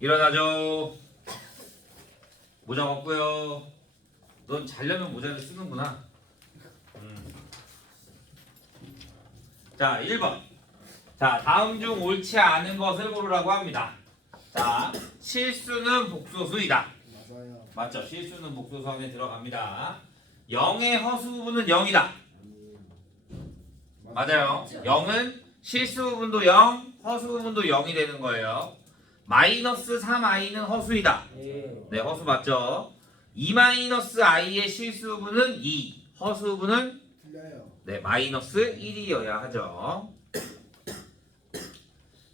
일어나죠. 모자 벗고요. 넌 자려면 모자를 쓰는구나. 자, 1번. 자, 다음 중 옳지 않은 것을 고르라고 합니다. 자, 실수는 복소수이다. 맞아요. 맞죠? 실수는 복소수 안에 들어갑니다. 0의 허수 부분은 0이다. 아니에요. 맞아요. 0은 실수 부분도 0, 허수 부분도 0이 되는 거예요. 마이너스 3i는 허수이다. 네, 허수 맞죠? 2-i의 실수 부분은 2, 허수 부분은 틀려요. 네, 마이너스 1이어야 하죠.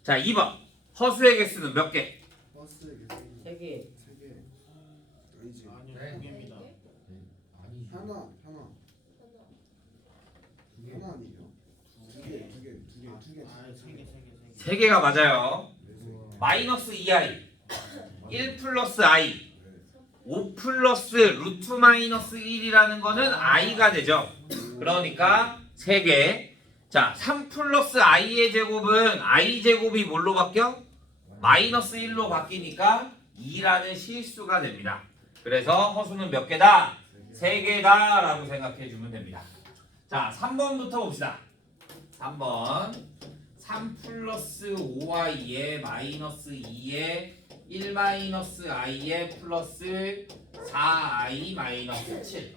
자, 2번. 허수의 개수는 몇 개? 버스의 개수 3개. 3개. 아니지. 아니요, 네. 2개입니다. 하나. 하나 아니에요? 두 개. 아, 3개. 3개가 맞아요. 네. 마이너스 2i, 1 플러스 i, 5 플러스 루트 마이너스 1이라는 거는 i가 되죠. 그러니까 3개. 자, 3 플러스 i의 제곱은 i 제곱이 뭘로 바뀌어? 마이너스 1로 바뀌니까 2라는 실수가 됩니다. 그래서 허수는 몇 개다? 3개다 라고 생각해 주면 됩니다. 자, 3번부터 봅시다. 3번. 3 플러스 5i에 마이너스 2에 1 마이너스 i에 플러스 4i 마이너스 7.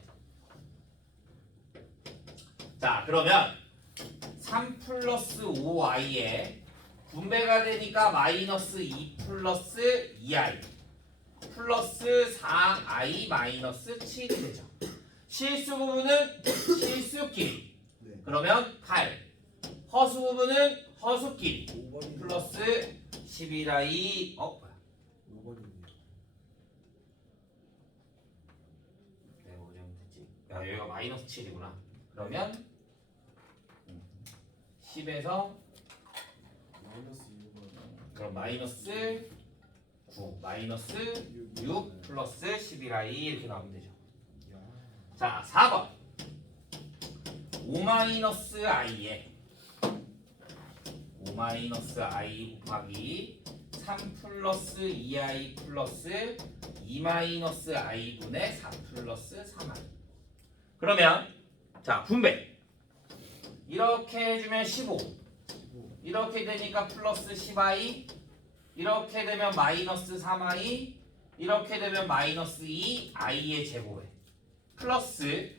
자, 그러면 3 플러스 5i에 분배가 되니까 마이너스 2 플러스 2i 플러스 4i 마이너스 7이 되죠. 실수 부분은 실수끼리. 네. 그러면 8. 허수 부분은 허수끼리. 5번이 플러스 11i. 뭐야? 5번이네요. 내가 뭐 잘못했지? 야, 여기가 마이너스 7이구나. 그러면 10에서 마이너스 6번. 그럼 마이너스 9 마이너스 6 플러스 11i 이렇게 나오면 되죠. 야. 자, 4번 5 마이너스 i에 5 마이너스 i 곱하기 3 플러스 2i 플러스 2 마이너스 i 분의 4 플러스 3i. 그러면 자, 분배 이렇게 해주면 15, 이렇게 되니까 플러스 10i, 이렇게 되면 마이너스 3i, 이렇게 되면 마이너스 2i의 제곱에 플러스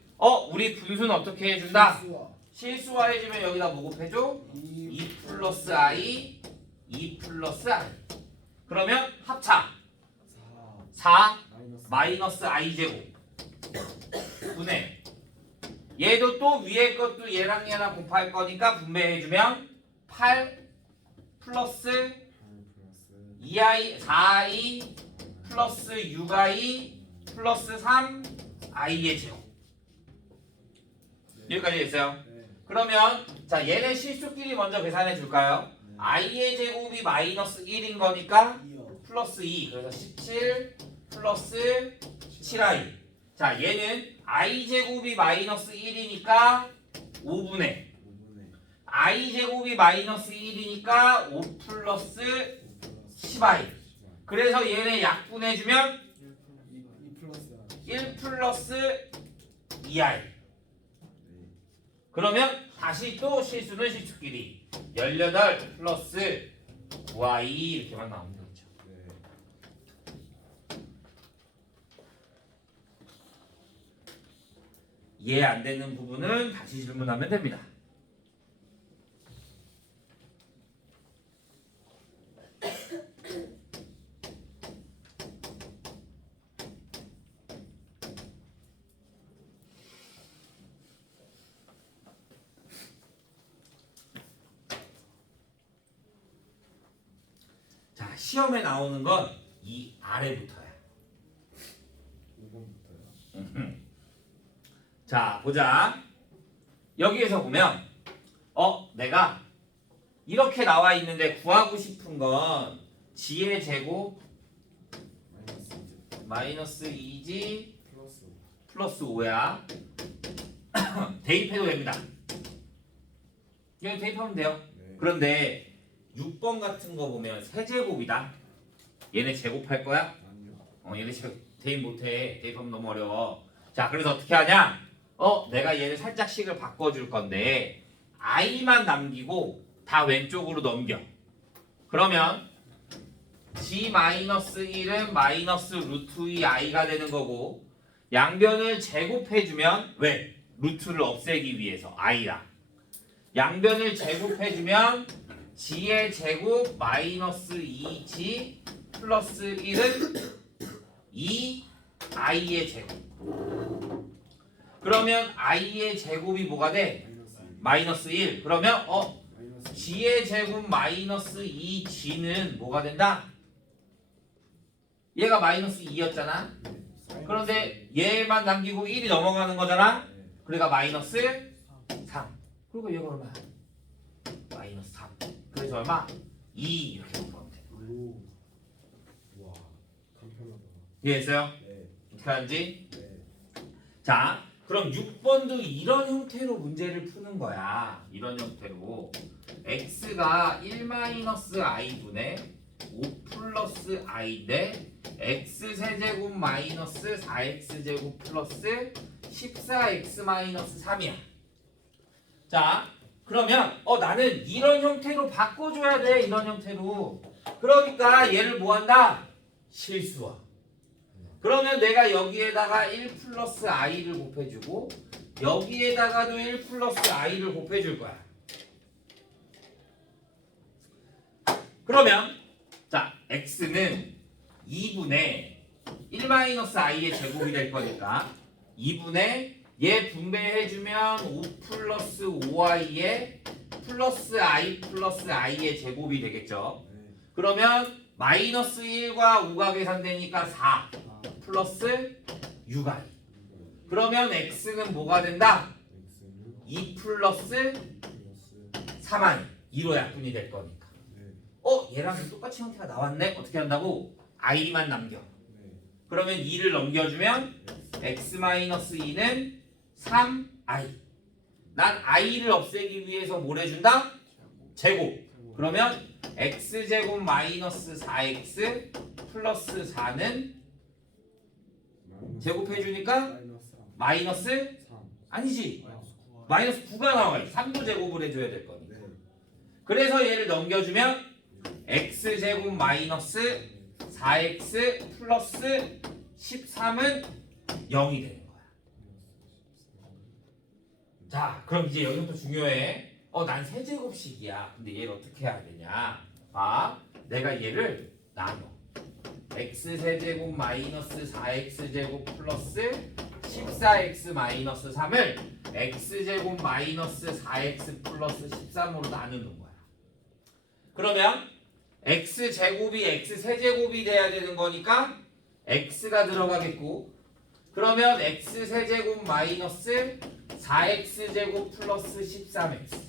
우리 분수는 어떻게 해준다? 실수와 실수화해주면 여기다 뭐 곱해줘? 2 플러스 i, 2 플러스 i. 그러면 합차 4 마이너스 마이너스 i 제곱 분해. 얘도 또 위에 것도 얘랑 곱할 거니까 분배해주면 8 플러스 2i 4i 플러스 6i 플러스 3i의 제곱. 여기까지 됐어요? 네. 그러면 자, 얘네 실수끼리 먼저 계산해 줄까요? i의 제곱이 마이너스 1인 거니까 2요. 플러스 2. 그래서 17 플러스 7i. 자, 얘는 i 제곱이 마이너스 1이니까 5분의 5분의 i 제곱이 마이너스 1이니까 5 플러스 10i. 그래서 얘네 약분해주면 2 플러스 1 플러스 2i. 그러면 다시 또 실수는 실수끼리 18 플러스 9i 이렇게만 나오면 되겠죠. 네. 이해 안 되는 부분은 다시 질문하면 됩니다. 자, 시험에 나오는 건 이 아래부터야. 5번부터요. 자, 보자. 여기에서 보면 내가 이렇게 나와 있는데 구하고 싶은 건 g의 제곱 마이너스 2 마이너스 2g 플러스 플러스 5야. 대입해도 됩니다. 그냥 대입하면 돼요. 네. 그런데 6번 같은 거 보면 세제곱이다. 얘네 제곱할 거야? 아니요. 얘네 대입 못해. 대입하면 너무 어려워. 자, 그래서 어떻게 하냐? 내가 얘를 살짝씩을 바꿔줄 건데 i만 남기고 다 왼쪽으로 넘겨. 그러면 g-1은 마이너스 루트 2i가 되는 거고 양변을 제곱해주면 왜? 루트를 없애기 위해서 i랑 양변을 제곱해주면 g의 제곱 마이너스 2g 플러스 1은 2i의 제곱. 그러면 i의 제곱이 뭐가 돼? 마이너스 2. 마이너스 1. 그러면 마이너스 g의 제곱 마이너스 2g는 뭐가 된다? 얘가 마이너스 2였잖아. 그런데 얘만 남기고 1이 넘어가는 거잖아. 그러니까 마이너스 3. 그리고 얘가 얼마야? 마이너스 3. 그래서 얼마? 2 이렇게 보면 돼. 오. 와. 간편하다. 이해했어요? 네. 어떻게 하는지? 네. 자, 그럼 6번도 이런 형태로 문제를 푸는 거야. 이런 형태로 x가 1-i분의 5 플러스 i 대 x세제곱 마이너스 4x제곱 플러스 14x 마이너스 3이야. 자, 그러면 나는 이런 형태로 바꿔줘야 돼. 이런 형태로. 그러니까 얘를 뭐한다? 실수화. 그러면 내가 여기에다가 1 플러스 i를 곱해주고 여기에다가도 1 플러스 i를 곱해줄 거야. 그러면 자, x는 2분의 1-i의 제곱이 될 거니까 2분의 얘 분배해주면 5 플러스 5i의 플러스 i 플러스 i의 제곱이 되겠죠. 네. 그러면 마이너스 1과 5가 계산되니까 4 플러스 6i. 그러면 x는 뭐가 된다? x는 2 플러스 플러스 3i. 2로 약분이 될 거니까. 네. 얘랑 똑같이 형태가 나왔네? 어떻게 한다고? i만 남겨. 네. 그러면 2를 넘겨주면 x-2는 3i. 난 i를 없애기 위해서 뭘 해준다? 제곱. 그러면 x제곱 마이너스 4x 플러스 4는 제곱해주니까 마이너스 3. 아니지. 마이너스 9. 마이너스 9가 나와. 3도 제곱을 해줘야 될 거니까. 네. 그래서 얘를 넘겨주면 x제곱 마이너스 4x 플러스 13은 0이 되는 거야. 자, 그럼 이제 여기부터 중요해. 난 세제곱식이야. 근데 얘를 어떻게 해야 되냐? 내가 얘를 나눠. x세제곱 마이너스 4x제곱 플러스 14x 마이너스 3을 x제곱 마이너스 4x 플러스 13으로 나누는 거야. 그러면 x제곱이 x세제곱이 돼야 되는 거니까 x가 들어가겠고, 그러면 x세제곱 마이너스 4x제곱 플러스 13x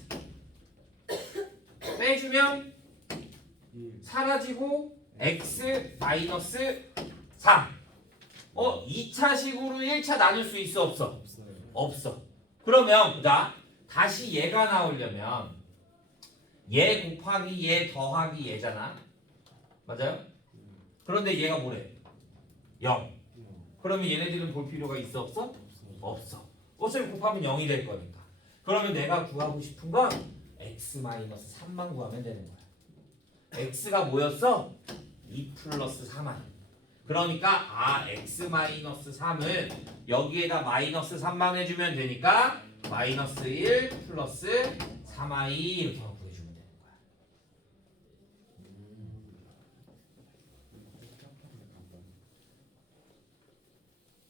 빼주면 사라지고 x 마이너스 3. 2차식으로 1차 나눌 수 있어 없어? 없어요. 없어. 그러면 보자. 다시 얘가 나오려면 얘 곱하기 얘 더하기 얘잖아. 맞아요? 그런데 얘가 뭐래? 0. 그러면 얘네들은 볼 필요가 있어 없어? 없어. 어차피 곱하면 0이 될 거니까. 그러면 내가 구하고 싶은 건 x-3만 구하면 되는 거야. x가 뭐였어? 2 플러스 3i. 그러니까 x-3은 여기에다 마이너스 3만 해주면 되니까 마이너스 1 플러스 3i 이렇게 하면 구해주면 되는 거야.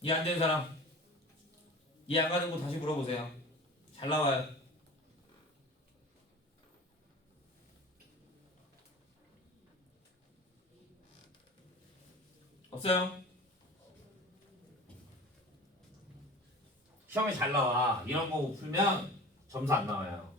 이해 안 되는 사람? 이해 안 가는 거 다시 물어보세요. 잘 나와요. 없어요? 시험에 잘 나와. 이런 거 못 풀면 점수 안 나와요.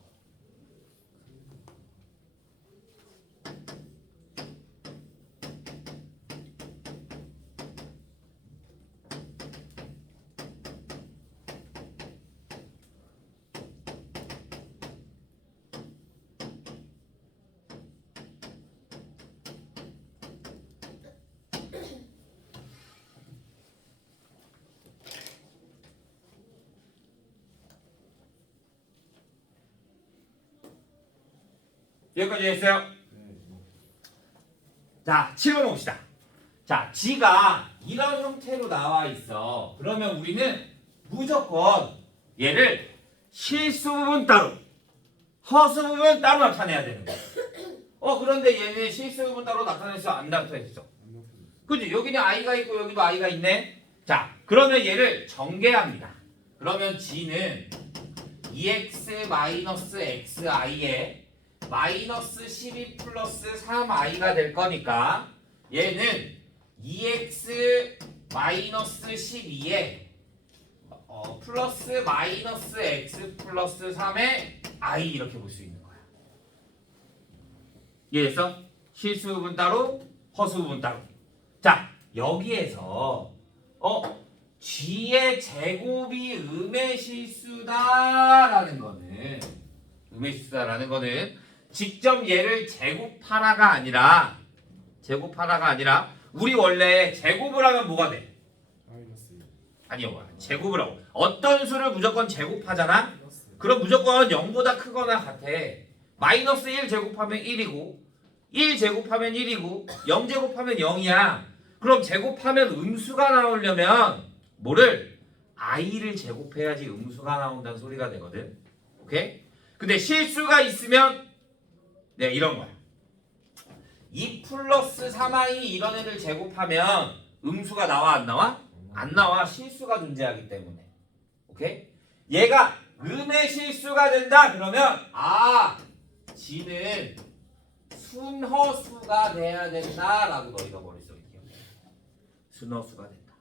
여기까지 됐어요? 네. 자, 7번 봅시다. 자, G가 이런 형태로 나와 있어. 그러면 우리는 무조건 얘를 실수 부분 따로, 허수 부분 따로 나타내야 되는 거야. 그런데 얘는 실수 부분 따로 나타냈어? 안 나타냈어? 그지? 여기는 i가 있고 여기도 i가 있네. 자, 그러면 얘를 전개합니다. 그러면 G는 2x-xi에 마이너스 12 플러스 3i가 될 거니까 얘는 2x 마이너스 12에 플러스 마이너스 x 플러스 3의 i 이렇게 볼 수 있는 거야. 이해됐어? 실수 부분 따로, 허수 부분 따로. 자, 여기에서 g의 제곱이 음의 실수다라는 거는 직접 얘를 제곱하라가 아니라 우리 원래 제곱을 하면 뭐가 돼? 마이너스 아니요, 제곱을 하고 어떤 수를 무조건 제곱하잖아? 플러스 그럼 무조건 0보다 크거나 같아. 마이너스 1 제곱하면 1이고 1 제곱하면 1이고 0 제곱하면 0이야. 그럼 제곱하면 음수가 나오려면 뭐를? i를 제곱해야지 음수가 나온다는 소리가 되거든. 오케이? 근데 실수가 있으면 네, 이런 거야. 2 플러스 3i 이런 애들 제곱하면 음수가 나와 안 나와? 안 나와. 실수가 존재하기 때문에. 오케이? 얘가 음의 실수가 된다 그러면 G는 순허수가 돼야 된다라고 너희가 머릿속에 기억해. 순허수가 된다.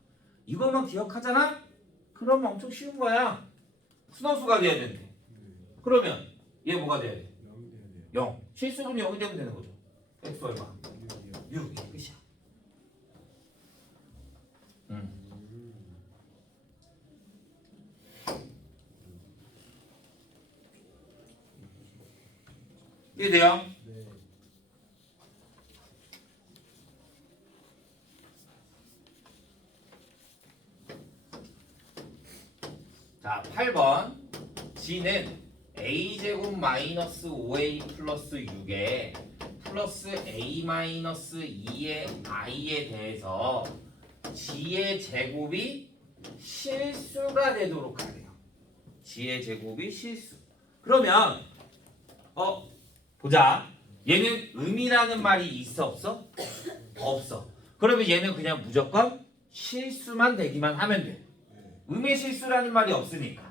이것만 기억하잖아? 그럼 엄청 쉬운 거야. 순허수가 돼야 된대. 그러면 얘 뭐가 돼야 돼? 0이 돼야 돼요. 0. 실수분이 0이 되면 되는 거죠. x 얼마? 6이요. 6. 이게 끝이야. 이해돼요? 네. 자, 8번. G는 a제곱 마이너스 5a 플러스 6에 플러스 a 마이너스 2의 i에 대해서 G의 제곱이 실수가 되도록 하래요. G의 제곱이 실수. 그러면 보자. 얘는 음이라는 말이 있어 없어? 없어. 그러면 얘는 그냥 무조건 실수만 되기만 하면 돼. 음의 실수라는 말이 없으니까.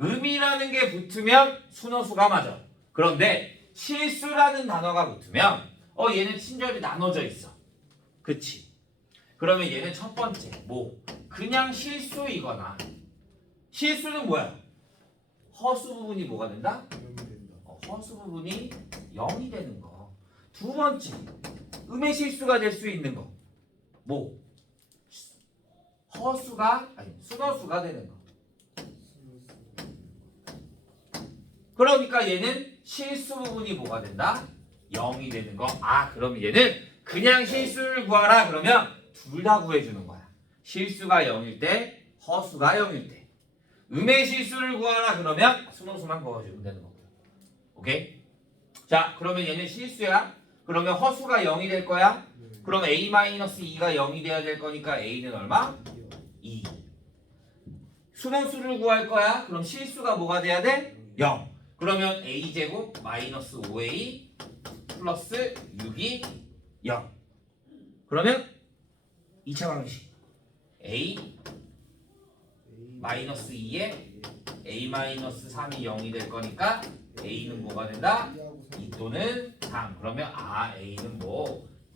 음이라는 게 붙으면 순허수가 맞아. 그런데 실수라는 단어가 붙으면 얘는 친절히 나눠져 있어. 그치? 그러면 얘는 첫 번째 그냥 실수이거나 실수는 뭐야? 허수 부분이 뭐가 된다? 0이 된다. 허수 부분이 0이 되는 거. 두 번째 음의 실수가 될 수 있는 거 순허수가 되는 거. 그러니까 얘는 실수 부분이 뭐가 된다? 0이 되는 거. 그럼 얘는 그냥 실수를 구하라 그러면 둘 다 구해주는 거야. 실수가 0일 때, 허수가 0일 때. 음의 실수를 구하라 그러면 순허수만 구해주면 되는 거고요. 오케이? 자, 그러면 얘는 실수야. 그러면 허수가 0이 될 거야. 그럼 a-2가 0이 돼야 될 거니까 a는 얼마? 2. 순허수를 구할 거야. 그럼 실수가 뭐가 돼야 돼? 0. 그러면 a제곱 마이너스 5a 플러스 6이 0. 그러면 2차 방식 a 마이너스 2에 a 마이너스 3이 0이 될 거니까 a는 뭐가 된다? 2 또는 3. 그러면 a는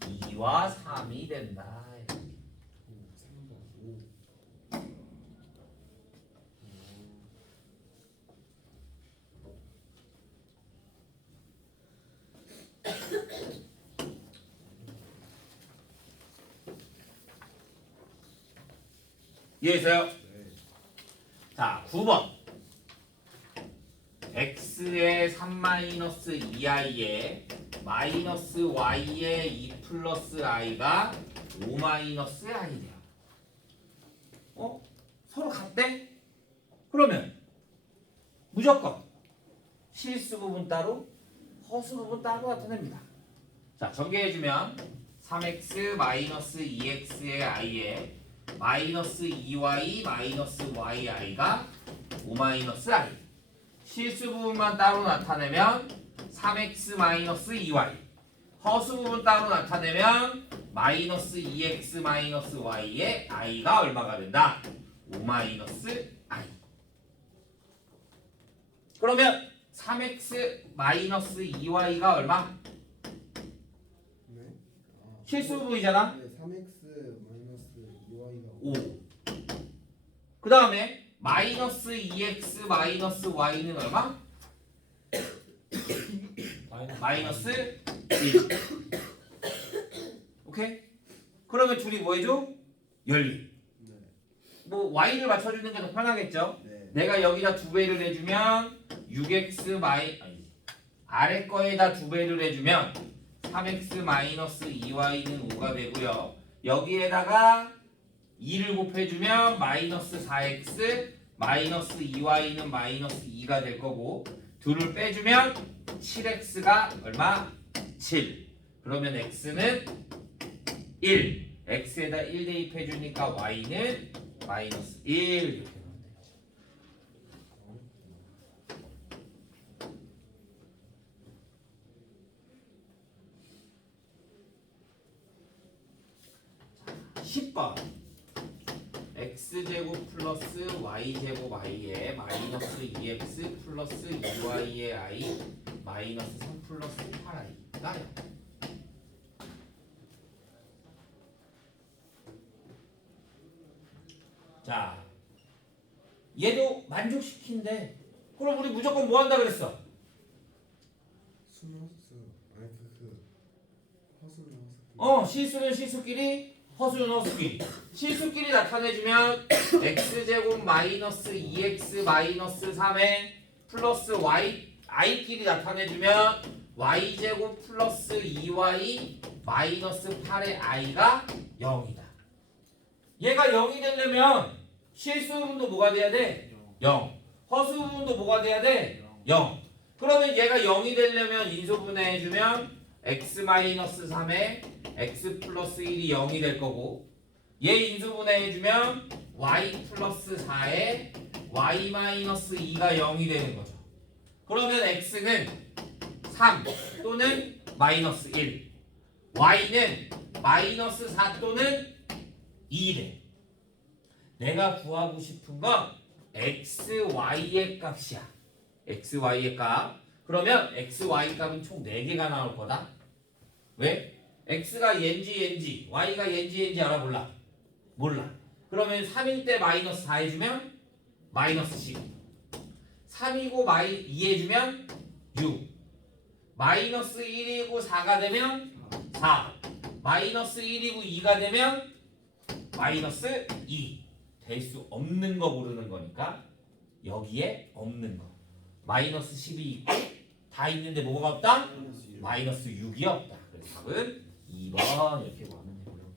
2와 3이 된다. 이해했어요? 네. 자, 9번. x의 3-2i에 마이너스 y의 2 플러스 i가 5 마이너스 i래요. 서로 같대? 그러면 무조건 실수 부분 따로, 허수 부분 따로 나타냅니다. 자, 전개해주면 3x 마이너스 2x의 i에 마이너스 2y 마이너스 yi가 5 마이너스 i. 실수 부분만 따로 나타내면 3x 마이너스 2y. 허수 부분 따로 나타내면 마이너스 2x 마이너스 y의 i가 얼마가 된다? 5 마이너스 i. 그러면 3x 마이너스 2y가 얼마? 네. 실수 부분이잖아. 네, 3x 마이너스 2y가 5. 그 다음에 마이너스 2x 마이너스 y는 얼마? 마이너스 1. 오케이? 그러면 둘이 뭐 해줘? 열리. 네. 뭐 y를 맞춰주는 게 더 편하겠죠? 네. 내가 여기다 2배를 해주면 6x 아니 아래 거에다 2배를 해주면 3x 마이너스 2y는 5가 되고요. 여기에다가 2를 곱해주면 마이너스 4x 마이너스 2y는 마이너스 2가 될 거고 둘을 빼주면 7x가 얼마? 7. 그러면 x는 1. x에다 1 대입해주니까 y는 마이너스 1 이렇게 나오면 되죠. 자, 10번 x제곱 플러스 y제곱 i에 마이너스 2x 플러스 2y의 i 마이너스 3 플러스 8i가 0. 자, 얘도 만족시킨대. 그럼 우리 무조건 뭐 한다 그랬어? 수너스 아니 허수 넣어서 실수는 실수끼리, 허수는 허수끼리. 실수끼리 나타내주면 x제곱 마이너스 2x 마이너스 3에 플러스 y i끼리 나타내주면 y제곱 플러스 2y 마이너스 8의 i가 0이다. 얘가 0이 되려면 실수 부분도 뭐가 돼야 돼? 0. 허수 부분도 뭐가 돼야 돼? 0. 그러면 얘가 0이 되려면 인수분해해주면 x-3에 x 플러스 1이 0이 될 거고 얘 인수분해해주면 y 플러스 4에 y-2가 0이 되는 거죠. 그러면 x는 3 또는 마이너스 1 y는 마이너스 4 또는 2래. 내가 구하고 싶은 건 xy의 값이야. xy의 값. 그러면 xy 값은 총 4개가 나올 거다. 왜? x가 얘인지 y가 얘인지 알아? 몰라? 몰라. 그러면 3일 때 마이너스 4 해주면 마이너스 10. 3이고 2 해주면 6. 마이너스 1이고 4가 되면 4. 마이너스 1이고 2가 되면 마이너스 2. 될 수 없는 거 고르는 거니까 여기에 없는 거. 마이너스 10이 있고 다 있는데 뭐가 없다? 마이너스 6이 없다. 그래서 답은 2번 이렇게 구하면 되고요.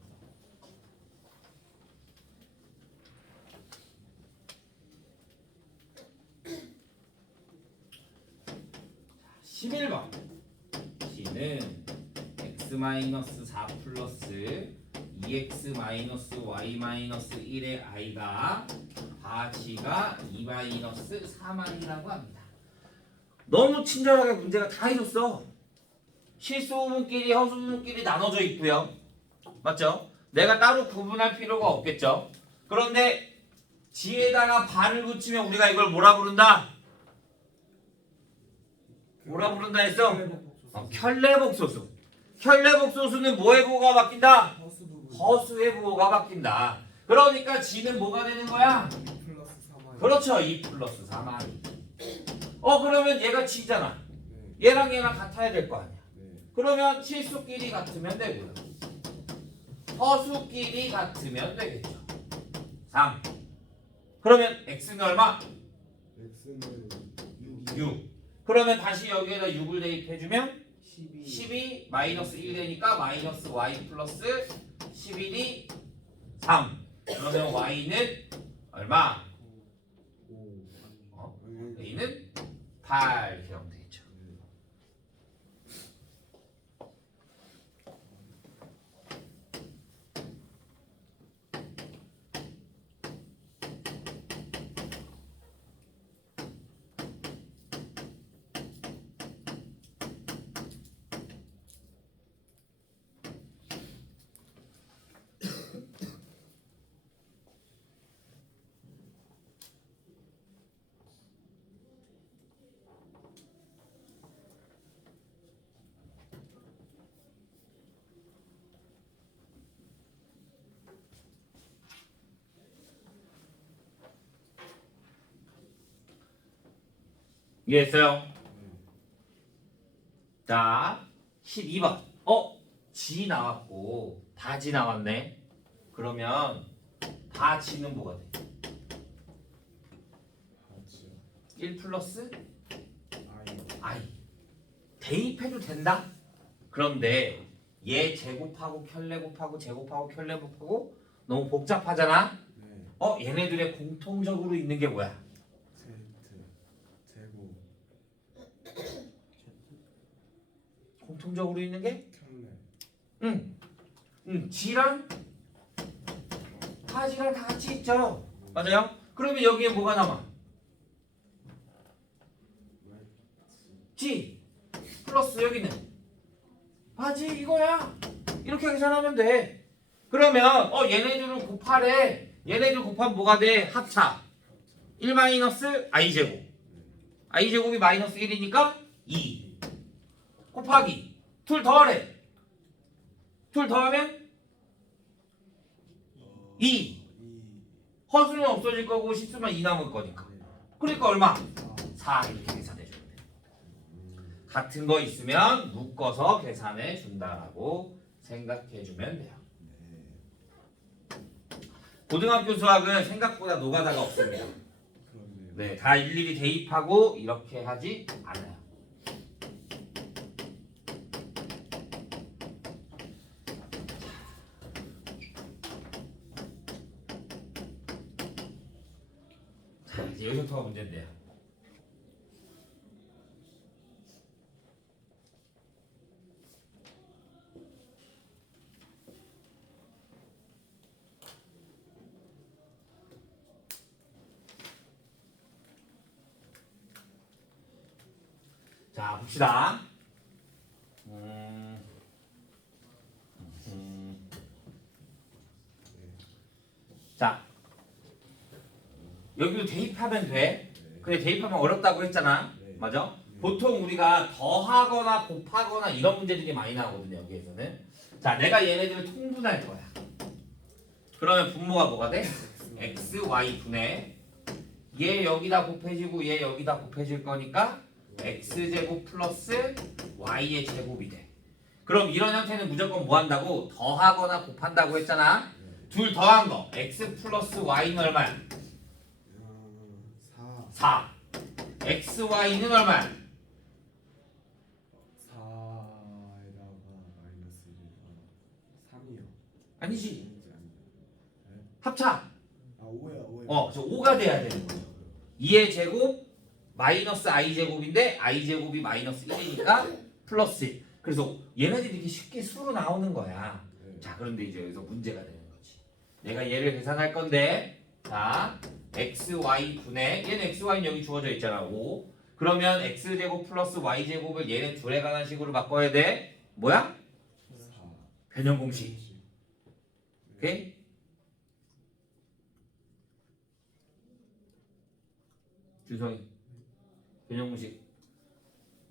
11번 C는 x-4 플러스 2x-y-1의 i가 바치가 2-3i라고 합니다. 너무 친절하게 문제가 다 해줬어. 실수 부분끼리 허수 부분끼리 나눠져 있고요. 맞죠? 내가 따로 구분할 필요가 없겠죠. 그런데 지에다가 반을 붙이면 우리가 이걸 뭐라 부른다? 뭐라 부른다 했어? 켤레복소수. 켤레복소수는 뭐의 부호가 바뀐다? 허수 부분 허수의 부호가 바뀐다. 그러니까 지는 뭐가 되는 거야? 2 플러스 3y 그렇죠. 2 플러스 3i. 그러면 얘가 지잖아. 네. 얘랑 얘랑 같아야 될 거 아니야. 네. 그러면 실수끼리 같으면 되고요. 허수끼리 같으면 되겠죠. 3. 그러면 x는 얼마? x는 6 6. 그러면 다시 여기에다 6을 대입해주면 12 12 마이너스 1 되니까 마이너스 y 플러스 11이 3. 그러면 y는 얼마? 5 a는 8 이렇게 하면 되겠죠. 이해했어요? 자, 12번. G 나왔고 다 G 나왔네. 그러면 다 G는 뭐가 돼? 하지요 1 플러스 아이 I. 대입해도 된다? 그런데 얘 제곱하고 켤레 곱하고 제곱하고 켤레 곱하고 너무 복잡하잖아? 네 얘네들의 공통적으로 있는 게 뭐야? 세트 제곱 공통적으로 있는 게? 켤레 G랑 하지랑 다 같이 있죠. 맞아요? 그러면 여기에 뭐가 남아? G 플러스 여기는 하지 이거야. 이렇게 계산하면 돼. 그러면 얘네들을 곱하래. 얘네들 곱하면 뭐가 돼? 합차 1 마이너스 I 제곱. I 제곱이 마이너스 1이니까 2 곱하기 둘 더하래. 둘 더하면 2 이 허수는 없어질 거고 실수만 2 남을 거니까. 그러니까 얼마? 4 이렇게 계산해 주면 돼. 같은 거 있으면 묶어서 계산해 준다라고 생각해 주면 돼요. 고등학교 수학은 생각보다 노가다가 없습니다. 그렇네요 네, 다 일일이 대입하고 이렇게 하지 않아요. 자, 이제 여기서부터가 문제인데요. 자, 봅시다. 자, 여기도 대입하면 돼. 근데 대입하면 어렵다고 했잖아. 네. 맞아? 보통 우리가 더하거나 곱하거나 이런 문제들이 많이 나오거든요. 여기에서는. 자, 내가 얘네들을 통분할 거야. 그러면 분모가 뭐가 돼? x, y 분의 얘 여기다 곱해지고 얘 여기다 곱해질 거니까 x제곱 플러스 y의 제곱이 돼. 그럼 이런 형태는 무조건 뭐 한다고? 더하거나 곱한다고 했잖아. 둘 더한 거 x 플러스 y는 얼마야? 4 4. xy는 얼마야? 4에다가 마이너스 3이요 아니지. 네? 합차. 아 5야 저 5가 돼야 되는 거죠. 2의 제곱 마이너스 i 제곱인데 i 제곱이 마이너스 1이니까 플러스 1. 그래서 얘네들이 이렇게 쉽게 수로 나오는 거야. 네. 자, 그런데 이제 여기서 문제가 되는 거지. 내가 얘를 계산할 건데, 자, xy 분의 얘는 xy는 여기 주어져 있잖아. 5. 그러면 x제곱 플러스 y제곱을 얘네 둘에 관한 식으로 바꿔야 돼. 뭐야? 4 변형 공식. 오케이? 준성이. 변형 공식.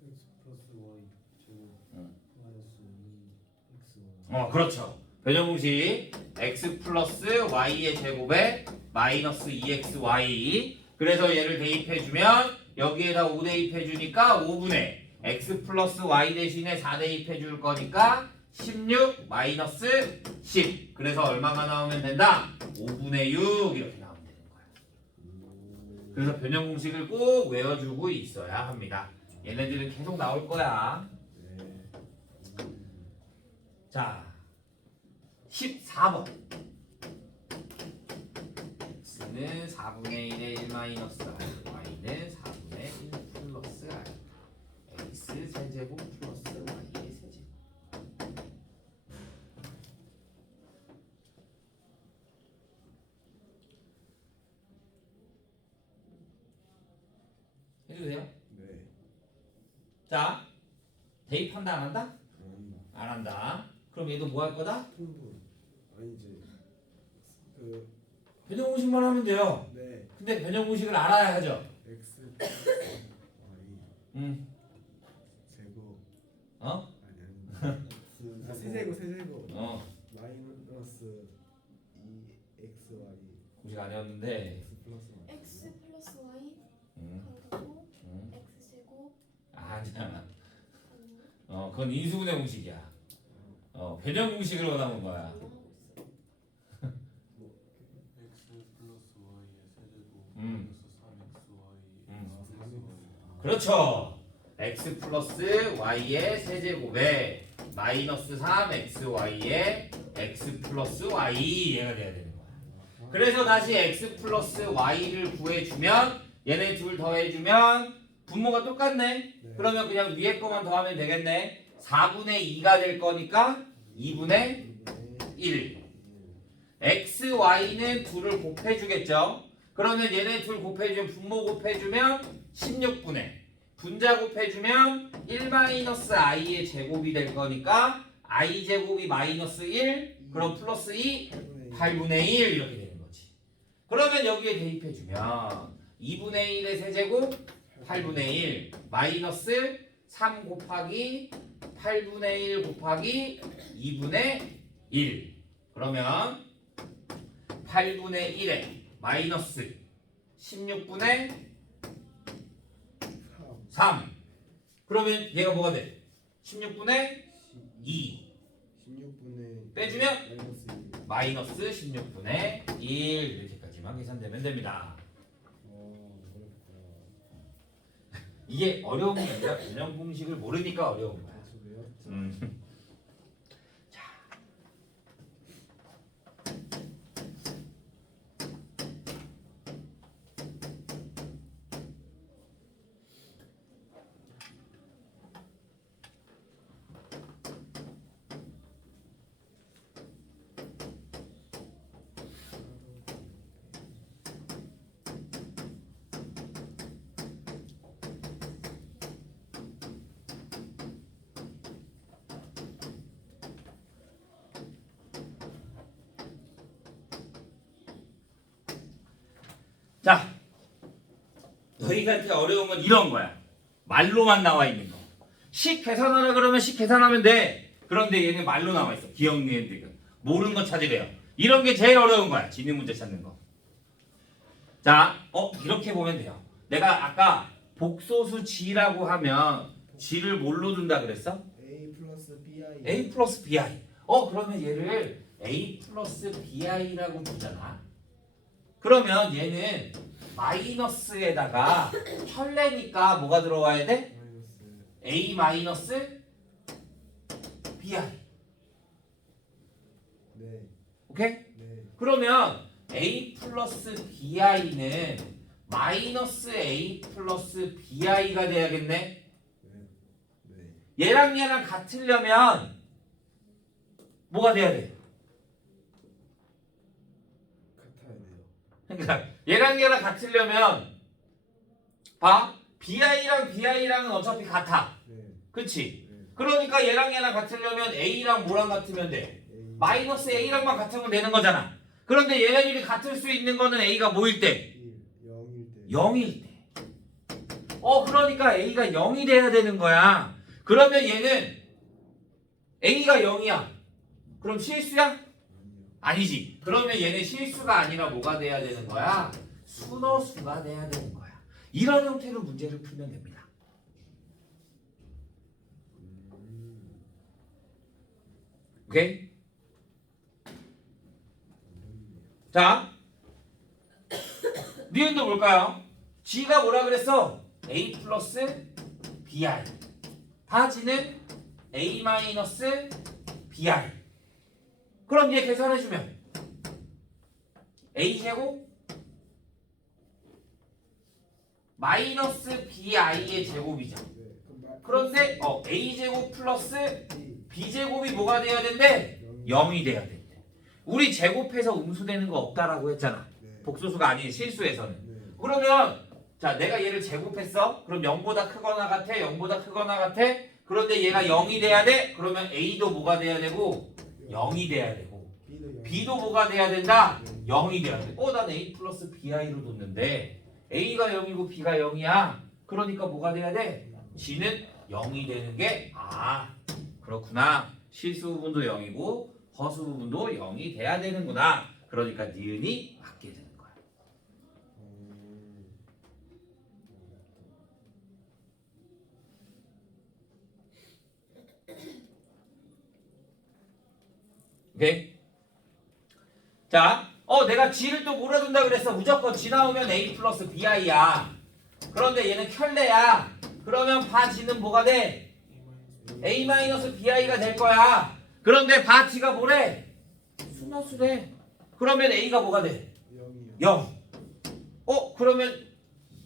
x 플러스 y 제곱 응. 마이너스 2xy 그렇죠. 변형 공식 x 플러스 y의 제곱에 마이너스 2xy. 그래서 얘를 대입해주면 여기에다 5 대입해주니까 5분의 x 플러스 y 대신에 4 대입해줄 거니까 16 마이너스 10. 그래서 얼마가 나오면 된다? 5분의 6 이렇게 나오면 되는 거야. 그래서 변형 공식을 꼭 외워주고 있어야 합니다. 얘네들은 계속 나올 거야. 자, 14번. x는 4분의 1의 1 마이너스 i, y는 4분의 1 플러스 i, x 세제곱 플러스 y의 세제곱. 해도 돼요? 네 자, 대입한다 안 한다? 안한다 안 한다. 그럼 얘도 뭐 할 거다? 통분 아니지 그 변형 공식만 하면 돼요. 네 근데 변형 공식을 알아야 하죠. x y 제곱 어? 아니 세제곱 마이너스 2xy 공식 안 해왔는데. x 플러스 y x 플러스 y 음. 하고 음. x 아니야. 그건 인수분해 공식이야. 변형 공식으로 나온 거야. x 플러스 y의 세제곱 음. 마이너스 3xy 그렇죠. x 플러스 y의 세제곱에 마이너스 3xy의 x 플러스 y 얘가 돼야 되는 거야. 그래서 다시 x 플러스 y를 구해주면 얘네 둘 더해주면 분모가 똑같네. 그러면 그냥 위에 거만 더하면 되겠네. 4분의 2가 될 거니까 2분의 1. x, y는 둘을 곱해주겠죠. 그러면 얘네 둘 곱해주면 분모 곱해주면 16분의 분자 곱해주면 1-i의 제곱이 될 거니까 i 제곱이 마이너스 1 그럼 플러스 2 8분의 1 이렇게 되는 거지. 그러면 여기에 대입해주면 2분의 1의 세제곱 8분의 1 마이너스 3 곱하기 8분의 1 곱하기 2분의 1 그러면 8분의 1에 마이너스 16분의 3 그러면 얘가 뭐가 돼? 16분의 2 16분의 빼주면 마이너스 16분의 1 이렇게까지만 계산되면 됩니다. 어렵다. 이게 어려운 게 아니라 변형 공식을 모르니까 어려운 거야. 그래요? 자, 너희한테 어려운 건 이런 거야. 말로만 나와 있는 거. 식 계산하라 그러면 식 계산하면 돼. 그런데 얘는 말로 나와 있어. 기억, 니은, 디귿. 모르는 거 찾으래요. 이런 게 제일 어려운 거야. 지능 문제 찾는 거. 자, 이렇게 보면 돼요. 내가 아까 복소수 g라고 하면 g를 뭘로 둔다 그랬어? A 플러스 BI. a 플러스 bi. 그러면 얘를 a 플러스 bi라고 두잖아. 그러면 얘는 마이너스에다가 혈내니까 뭐가 들어와야 돼? 마이너스. a 마이너스 bi. 네. 오케이? 네. 그러면 a 플러스 bi는 마이너스 a 플러스 bi가 돼야겠네. 네. 얘랑 얘랑 같으려면 뭐가 돼야 돼? 같아야 돼요. 그러니까 얘랑 얘랑 같으려면 봐. bi랑 bi랑은 어차피 같아. 네. 그치? 네. 그러니까 얘랑 얘랑 같으려면 a랑 뭐랑 같으면 돼? A. 마이너스 a랑만 같으면 되는 거잖아. 그런데 얘네들이 같을 수 있는 거는 a가 뭐일 때? 1, 0일 때. 0일 때. 그러니까 a가 0이 돼야 되는 거야. 그러면 얘는 a가 0이야. 그럼 실수야? 아니요. 아니지. 그러면 얘는 실수가 아니라 뭐가 돼야 되는 거야? 순어수가 돼야 되는 거야. 이런 형태로 문제를 풀면 됩니다. 오케이? 자, 니은도 볼까요? g가 뭐라 그랬어? a 플러스 bi. 바지는 a 마이너스 bi. 그럼 얘 계산해주면 a 제곱 마이너스 bi의 제곱이죠. 네. 그런데 a 제곱 플러스 B. b 제곱이 뭐가 돼야 된대? 0이 돼야 된대. 우리 제곱해서 음수되는 거 없다라고 했잖아. 네. 복소수가 아닌 실수에서는. 네. 그러면 자 내가 얘를 제곱했어. 그럼 0보다 크거나 같아? 0보다 크거나 같아? 그런데 얘가 0이 돼야 돼? 그러면 a도 뭐가 돼야 되고 0이 돼야 되고 B도 0. b도 뭐가 돼야 된다? 0이 돼야 돼. 난 a 플러스 bi로 뒀는데 a가 0이고 b가 0이야. 그러니까 뭐가 돼야 돼? g는 0이 되는 게 그렇구나. 실수 부분도 0이고 허수 부분도 0이 돼야 되는구나. 그러니까 니은이 맞게 되는 거야. 오케이? 자, 내가 G를 또 몰아둔다 그랬어. 무조건 G 나오면 A 플러스 BI야. 그런데 얘는 켤레야. 그러면 바 G는 뭐가 돼? A 마이너스 BI가 될 거야. 그런데 바 G가 뭐래? 순화수래. 그러면 A가 뭐가 돼? 0이요. 0. 그러면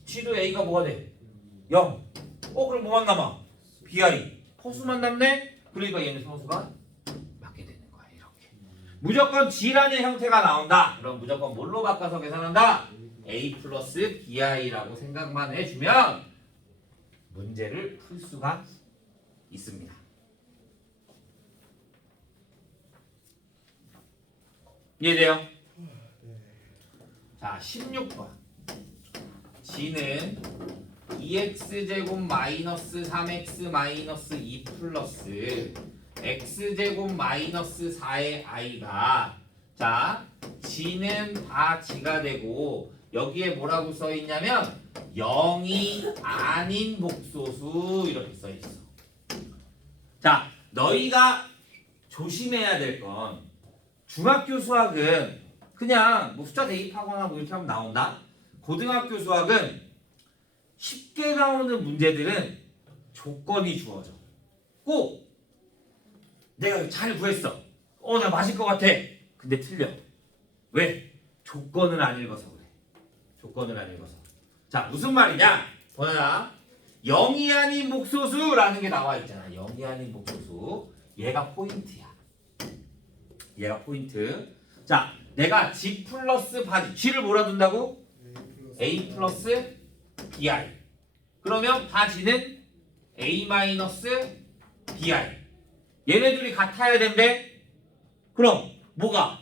G도 A가 뭐가 돼? 0. 그럼 뭐만 남아? BI. 허수만 남네? 그러니까 얘는 서수가 맞게 되는 거야. 이렇게. 무조건 G라는 형태가 나온다. 그럼 무조건 뭘로 바꿔서 계산한다? A 플러스 BI라고 생각만 해주면 문제를 풀 수가 있습니다. 이해돼요? 자, 16번. G는 2x제곱 마이너스 3x 마이너스 2 플러스 x제곱 마이너스 4의 i가 자, G는 다 G가 되고 여기에 뭐라고 써있냐면 0이 아닌 복소수 이렇게 써있어. 자, 너희가 조심해야 될 건 중학교 수학은 그냥 뭐 숫자 대입하거나 뭐 이렇게 하면 나온다. 고등학교 수학은 쉽게 나오는 문제들은 조건이 주어져. 꼭 내가 잘 구했어. 나 맞을 것 같아. 근데 틀려. 왜? 조건을 안 읽어서 그래. 조건을 안 읽어서. 자, 무슨 말이냐? 보자. 0이 아닌 복소수라는 게 나와 있잖아. 0이 아닌 복소수. 얘가 포인트야. 얘가 포인트. 자, 내가 G 플러스 바지. G를 몰아둔다고? A 플러스 BI. 그러면 바지는 A 마이너스 BI. 얘네들이 같아야 된대. 그럼 뭐가?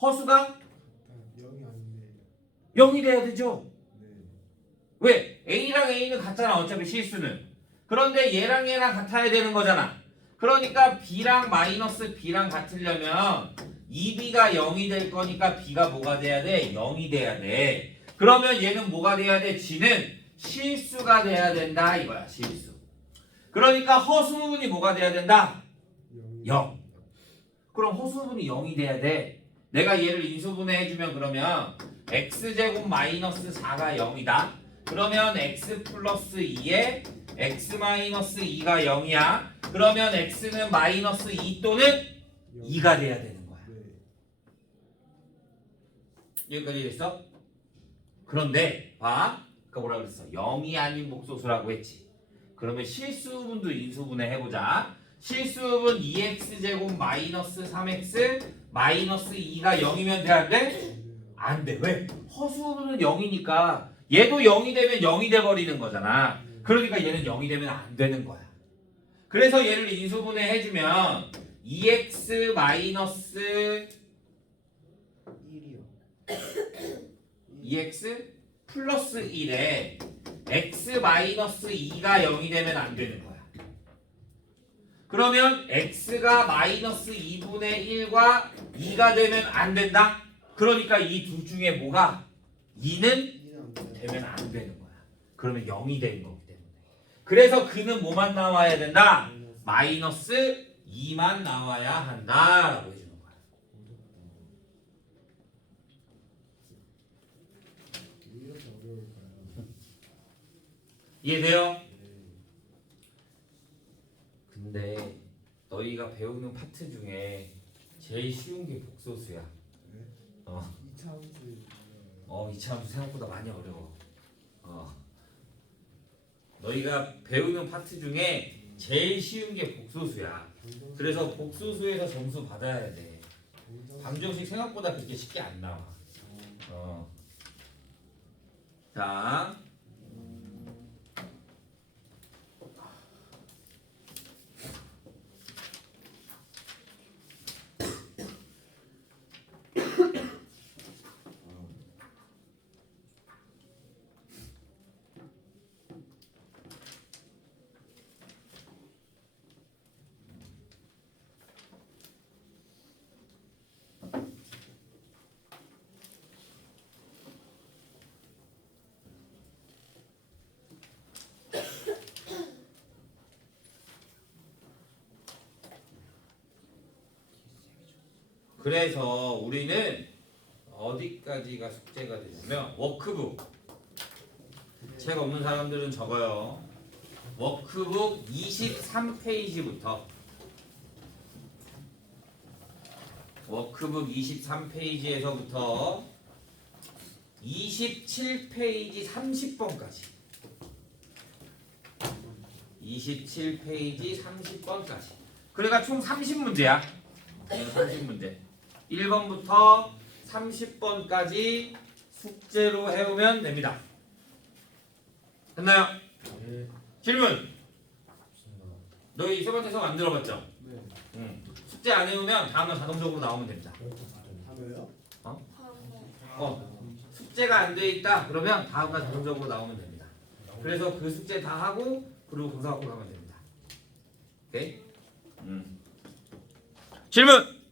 허수가 0이 아닌데. 0이 돼야 되죠. 네. 왜? A랑 A는 같잖아. 어차피 실수는. 그런데 얘랑 얘랑 같아야 되는 거잖아. 그러니까 B랑 마이너스 B랑 같으려면 2B가 0이 될 거니까 B가 뭐가 돼야 돼? 0이 돼야 돼. 그러면 얘는 뭐가 돼야 돼? G는 실수가 돼야 된다 이거야. 실수. 그러니까 허수 부분이 뭐가 돼야 된다? 0. 그럼 허수 부분이 0이 돼야 돼. 내가 얘를 인수분해 해주면 그러면 x제곱 마이너스 4가 0이다. 그러면 x 플러스 2에 x 마이너스 2가 0이야. 그러면 x는 마이너스 2 또는 2가 돼야 되는 거야. 네. 여기까지 됐어? 그런데 봐. 아까 뭐라 그랬어? 0이 아닌 복소수라고 했지. 그러면 실수분도 인수분해 해보자. 실수분 2x제곱 마이너스 3x 마이너스 2가 0이면 돼 안 돼? 안 돼. 왜? 허수분은 0이니까 얘도 0이 되면 0이 돼버리는 거잖아. 그러니까 얘는 0이 되면 안 되는 거야. 그래서 얘를 인수분해 해주면 2x 마이너스 1이요. 2x 플러스 1에 x 마이너스 2가 0이 되면 안 되는 거야. 그러면 x가 마이너스 2분의 1과 2가 되면 안 된다? 그러니까 이 둘 중에 뭐가 2는 되면 안 되는 거야. 그러면 0이 되는 거기 때문에. 그래서 그는 뭐만 나와야 된다? 마이너스 2만 나와야 한다라고 해주는 거야. 왜 이렇게 어려울까요? 이해돼요? 근데 너희가 배우는 파트 중에 제일 쉬운 게 복소수야. 네? 어. 2차 함수. 이차 함수 생각보다 많이 어려워. 너희가 배우는 파트 중에 제일 쉬운 게 복소수야. 그래서 복소수에서 점수 받아야 돼. 방정식 생각보다 그렇게 쉽게 안 나와. 자. 그래서 우리는 어디까지가 숙제가 되냐면 워크북. 책 없는 사람들은 적어요. 워크북 23페이지부터 워크북 23페이지에서부터 27페이지 30번까지 27페이지 30번까지 그러니까 총 30문제야 30문제 1번부터 30번까지 숙제로 해오면 됩니다. 됐나요? 네. 질문. 너희 세 번째서 만들어봤죠? 네. 숙제 안 해오면 다음날 자동적으로 나오면 됩니다. 하면요? 숙제가 안 돼 있다 그러면 다음날 자동적으로 나오면 됩니다. 그래서 그 숙제 다 하고 그리고 공사 갖고 가면 됩니다. 오케이? 질문.